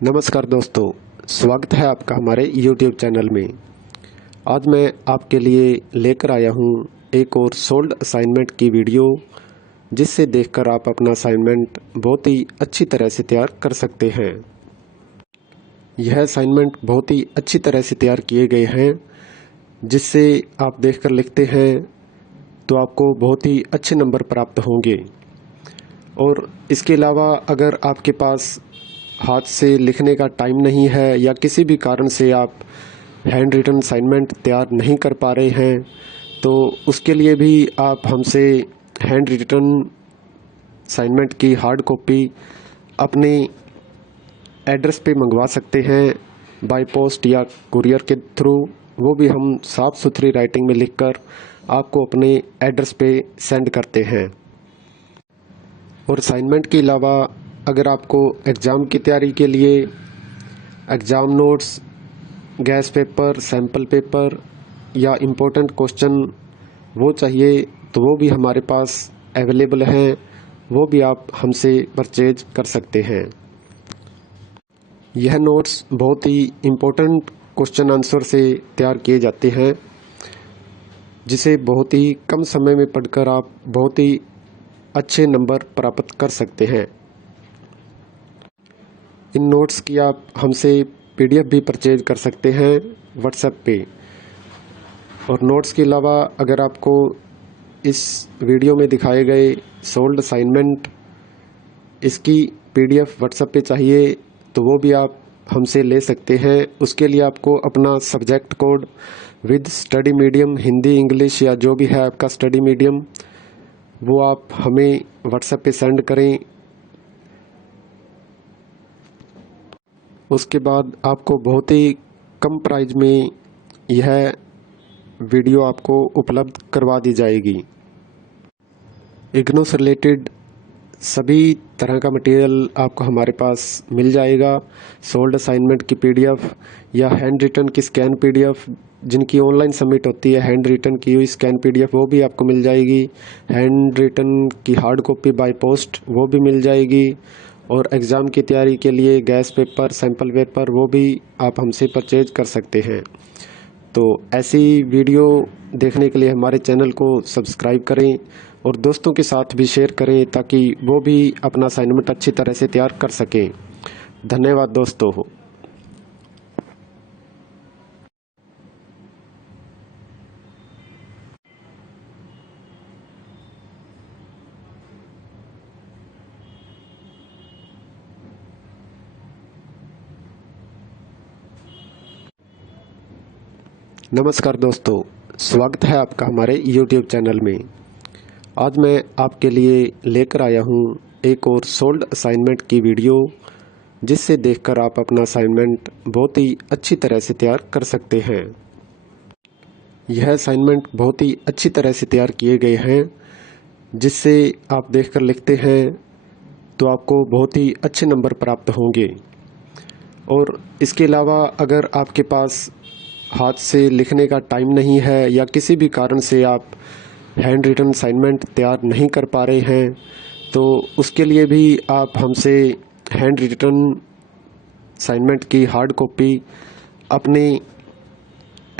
नमस्कार दोस्तों, स्वागत है आपका हमारे YouTube चैनल में। आज मैं आपके लिए लेकर आया हूँ एक और सोल्ड असाइनमेंट की वीडियो, जिससे देखकर आप अपना असाइनमेंट बहुत ही अच्छी तरह से तैयार कर सकते हैं। यह असाइनमेंट बहुत ही अच्छी तरह से तैयार किए गए हैं, जिससे आप देखकर लिखते हैं तो आपको बहुत ही अच्छे नंबर प्राप्त होंगे। और इसके अलावा अगर आपके पास हाथ से लिखने का टाइम नहीं है या किसी भी कारण से आप हैंड रिटन असाइनमेंट तैयार नहीं कर पा रहे हैं, तो उसके लिए भी आप हमसे हैंड रिटन असाइनमेंट की हार्ड कॉपी अपने एड्रेस पे मंगवा सकते हैं, बाय पोस्ट या कुरियर के थ्रू। वो भी हम साफ़ सुथरी राइटिंग में लिखकर आपको अपने एड्रेस पे सेंड करते हैं। और असाइनमेंट के अलावा अगर आपको एग्ज़ाम की तैयारी के लिए exam notes, gas paper, sample paper या इम्पोर्टेंट क्वेश्चन वो चाहिए, तो वो भी हमारे पास अवेलेबल हैं। वो भी आप हमसे परचेज कर सकते हैं। यह नोट्स बहुत ही इम्पोर्टेंट क्वेश्चन आंसर से तैयार किए जाते हैं, जिसे बहुत ही कम समय में पढ़कर आप बहुत ही अच्छे नंबर प्राप्त कर सकते हैं। इन नोट्स की आप हमसे PDF भी परचेज कर सकते हैं व्हाट्सएप पे। और नोट्स के अलावा अगर आपको इस वीडियो में दिखाए गए सोल्ड असाइनमेंट इसकी PDF व्हाट्सएप पे चाहिए, तो वो भी आप हमसे ले सकते हैं। उसके लिए आपको अपना subject code with study medium, Hindi, English या जो भी है आपका स्टडी मीडियम, वो आप हमें व्हाट्सएप पे सेंड करें। उसके बाद आपको बहुत ही कम प्राइस में यह वीडियो आपको उपलब्ध करवा दी जाएगी। इग्नू से रिलेटेड सभी तरह का मटेरियल आपको हमारे पास मिल जाएगा। सोल्ड असाइनमेंट की PDF या हैंड रिटन की स्कैन PDF, जिनकी ऑनलाइन सबमिट होती है, हैंड रिटन की हुई स्कैन PDF वो भी आपको मिल जाएगी। हैंड रिटन की हार्ड कॉपी बाय पोस्ट वो भी मिल जाएगी। और एग्ज़ाम की तैयारी के लिए गैस पेपर, सैम्पल पेपर वो भी आप हमसे परचेज कर सकते हैं। तो ऐसी वीडियो देखने के लिए हमारे चैनल को सब्सक्राइब करें और दोस्तों के साथ भी शेयर करें, ताकि वो भी अपना असाइनमेंट अच्छी तरह से तैयार कर सकें। धन्यवाद दोस्तों। नमस्कार दोस्तों, स्वागत है आपका हमारे YouTube चैनल में। आज मैं आपके लिए लेकर आया हूँ एक और सोल्ड असाइनमेंट की वीडियो, जिससे देखकर आप अपना असाइनमेंट बहुत ही अच्छी तरह से तैयार कर सकते हैं। यह असाइनमेंट बहुत ही अच्छी तरह से तैयार किए गए हैं, जिससे आप देखकर लिखते हैं तो आपको बहुत ही अच्छे नंबर प्राप्त होंगे। और इसके अलावा अगर आपके पास हाथ से लिखने का टाइम नहीं है या किसी भी कारण से आप हैंड रिटन असाइनमेंट तैयार नहीं कर पा रहे हैं, तो उसके लिए भी आप हमसे हैंड रिटन असाइनमेंट की हार्ड कॉपी अपने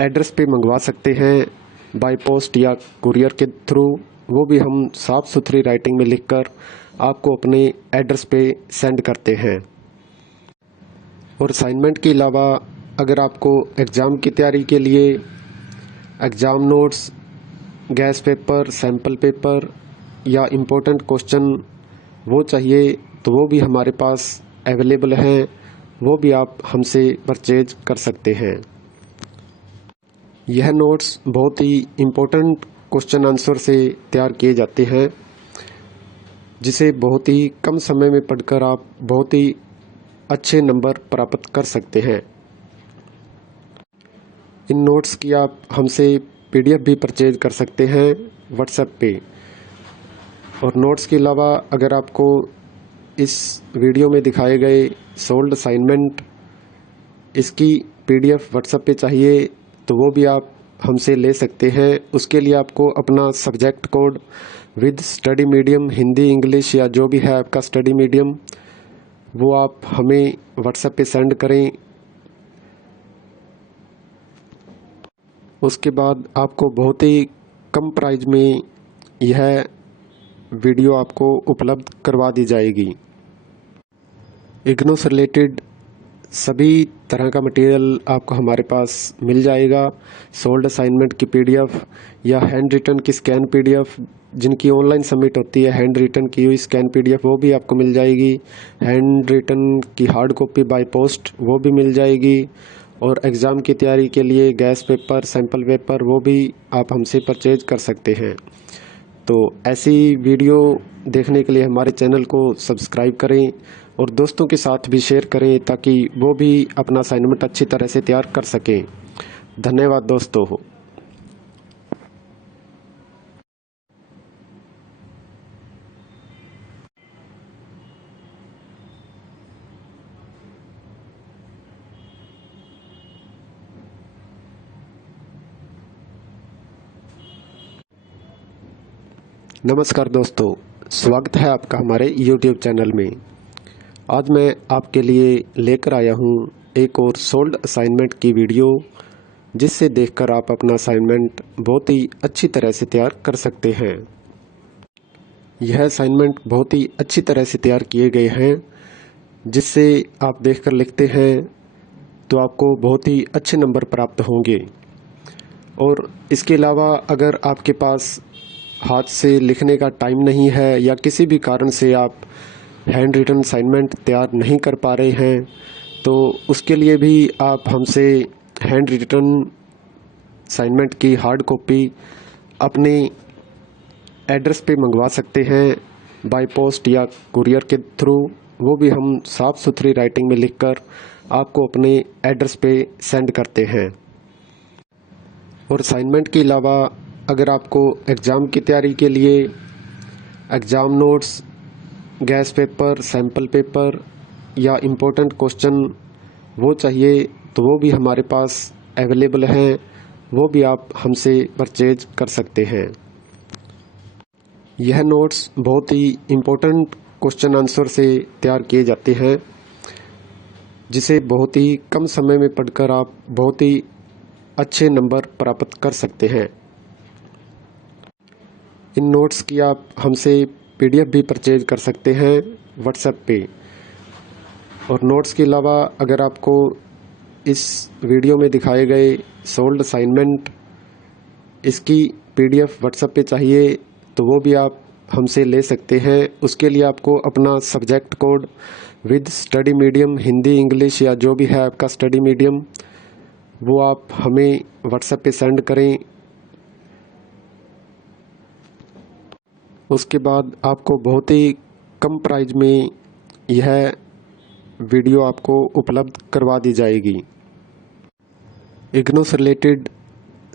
एड्रेस पे मंगवा सकते हैं, बाय पोस्ट या कुरियर के थ्रू। वो भी हम साफ़ सुथरी राइटिंग में लिखकर आपको अपने एड्रेस पे सेंड करते हैं। और असाइनमेंट के अलावा अगर आपको एग्ज़ाम की तैयारी के लिए exam notes, gas paper, sample paper या इम्पोर्टेंट क्वेश्चन वो चाहिए, तो वो भी हमारे पास अवेलेबल हैं। वो भी आप हमसे परचेज कर सकते हैं। यह नोट्स बहुत ही इम्पोर्टेंट क्वेश्चन आंसर से तैयार किए जाते हैं, जिसे बहुत ही कम समय में पढ़कर आप बहुत ही अच्छे नंबर प्राप्त कर सकते हैं। इन नोट्स की आप हमसे PDF भी परचेज कर सकते हैं व्हाट्सएप पे। और नोट्स के अलावा अगर आपको इस वीडियो में दिखाए गए सोल्ड असाइनमेंट इसकी PDF व्हाट्सएप पे चाहिए, तो वो भी आप हमसे ले सकते हैं। उसके लिए आपको अपना subject code with study medium, Hindi, English या जो भी है आपका स्टडी मीडियम, वो आप हमें व्हाट्सएप पे सेंड करें। उसके बाद आपको बहुत ही कम प्राइस में यह वीडियो आपको उपलब्ध करवा दी जाएगी। इग्नू से रिलेटेड सभी तरह का मटेरियल आपको हमारे पास मिल जाएगा। सोल्ड असाइनमेंट की पीडीएफ या हैंड रिटन की स्कैन पीडीएफ, जिनकी ऑनलाइन सबमिट होती है, हैंड रिटन की हुई स्कैन पीडीएफ वो भी आपको मिल जाएगी। हैंड रिटन की हार्ड कॉपी बाय पोस्ट वो भी मिल जाएगी। और एग्ज़ाम की तैयारी के लिए गैस पेपर, सैम्पल पेपर वो भी आप हमसे परचेज कर सकते हैं। तो ऐसी वीडियो देखने के लिए हमारे चैनल को सब्सक्राइब करें और दोस्तों के साथ भी शेयर करें ताकि वो भी अपना असाइनमेंट अच्छी तरह से तैयार कर सकें। धन्यवाद दोस्तों। नमस्कार दोस्तों, स्वागत है आपका हमारे YouTube चैनल में। आज मैं आपके लिए लेकर आया हूँ एक और सोल्ड असाइनमेंट की वीडियो, जिससे देखकर आप अपना असाइनमेंट बहुत ही अच्छी तरह से तैयार कर सकते हैं। यह असाइनमेंट बहुत ही अच्छी तरह से तैयार किए गए हैं, जिससे आप देखकर लिखते हैं तो आपको बहुत ही अच्छे नंबर प्राप्त होंगे। और इसके अलावा अगर आपके पास हाथ से लिखने का टाइम नहीं है या किसी भी कारण से आप हैंड रिटन असाइनमेंट तैयार नहीं कर पा रहे हैं, तो उसके लिए भी आप हमसे हैंड रिटन असाइनमेंट की हार्ड कॉपी अपने एड्रेस पे मंगवा सकते हैं, बाय पोस्ट या कुरियर के थ्रू। वो भी हम साफ़ सुथरी राइटिंग में लिखकर आपको अपने एड्रेस पे सेंड करते हैं। और असाइनमेंट के अलावा अगर आपको एग्ज़ाम की तैयारी के लिए exam notes, gas paper, sample paper या इम्पोर्टेंट क्वेश्चन वो चाहिए, तो वो भी हमारे पास अवेलेबल हैं। वो भी आप हमसे परचेज कर सकते हैं। यह नोट्स बहुत ही इम्पोर्टेंट क्वेश्चन आंसर से तैयार किए जाते हैं, जिसे बहुत ही कम समय में पढ़कर आप बहुत ही अच्छे नंबर प्राप्त कर सकते हैं। इन नोट्स की आप हमसे पीडीएफ भी परचेज कर सकते हैं व्हाट्सएप पे। और नोट्स के अलावा अगर आपको इस वीडियो में दिखाए गए सोल्ड असाइनमेंट इसकी पीडीएफ व्हाट्सएप पे चाहिए, तो वो भी आप हमसे ले सकते हैं। उसके लिए आपको अपना subject code with study medium, Hindi, English या जो भी है आपका स्टडी मीडियम, वो आप हमें व्हाट्सएप पे सेंड करें। उसके बाद आपको बहुत ही कम प्राइस में यह वीडियो आपको उपलब्ध करवा दी जाएगी। इग्नू से रिलेटेड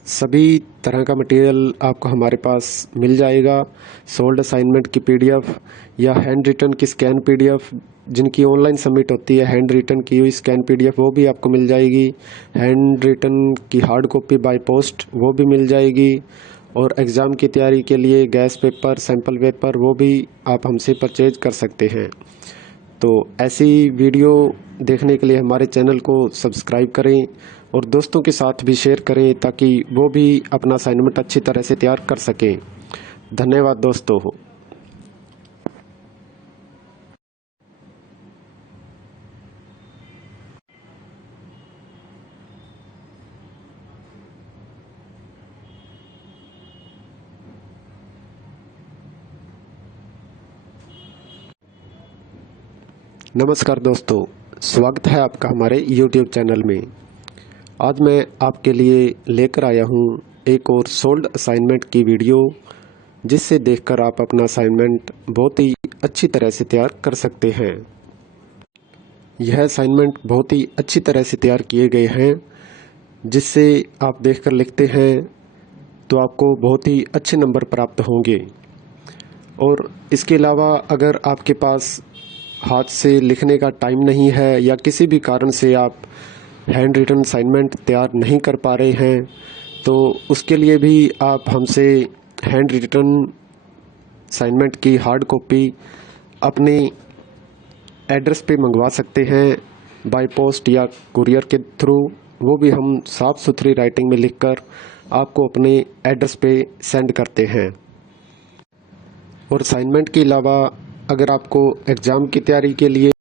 सभी तरह का मटेरियल आपको हमारे पास मिल जाएगा। सोल्ड असाइनमेंट की पीडीएफ या हैंड रिटन की स्कैन पीडीएफ, जिनकी ऑनलाइन सबमिट होती है, हैंड रिटन की हुई स्कैन पीडीएफ वो भी आपको मिल जाएगी। हैंड रिटन की हार्ड कॉपी बाय पोस्ट वो भी मिल जाएगी। और एग्ज़ाम की तैयारी के लिए गैस पेपर, सैम्पल पेपर वो भी आप हमसे परचेज कर सकते हैं। तो ऐसी वीडियो देखने के लिए हमारे चैनल को सब्सक्राइब करें और दोस्तों के साथ भी शेयर करें ताकि वो भी अपना असाइनमेंट अच्छी तरह से तैयार कर सकें। धन्यवाद दोस्तों। नमस्कार दोस्तों, स्वागत है आपका हमारे YouTube चैनल में। आज मैं आपके लिए लेकर आया हूँ एक और सोल्ड असाइनमेंट की वीडियो, जिससे देखकर आप अपना असाइनमेंट बहुत ही अच्छी तरह से तैयार कर सकते हैं। यह असाइनमेंट बहुत ही अच्छी तरह से तैयार किए गए हैं, जिससे आप देखकर लिखते हैं तो आपको बहुत ही अच्छे नंबर प्राप्त होंगे। और इसके अलावा अगर आपके पास हाथ से लिखने का टाइम नहीं है या किसी भी कारण से आप हैंड रिटन असाइनमेंट तैयार नहीं कर पा रहे हैं, तो उसके लिए भी आप हमसे हैंड रिटन असाइनमेंट की हार्ड कॉपी अपने एड्रेस पे मंगवा सकते हैं बाय पोस्ट या कुरियर के थ्रू, वो भी हम साफ़ सुथरी राइटिंग में लिखकर आपको अपने एड्रेस पे सेंड करते हैं। और असाइनमेंट के अलावा अगर आपको एग्ज़ाम की तैयारी के लिए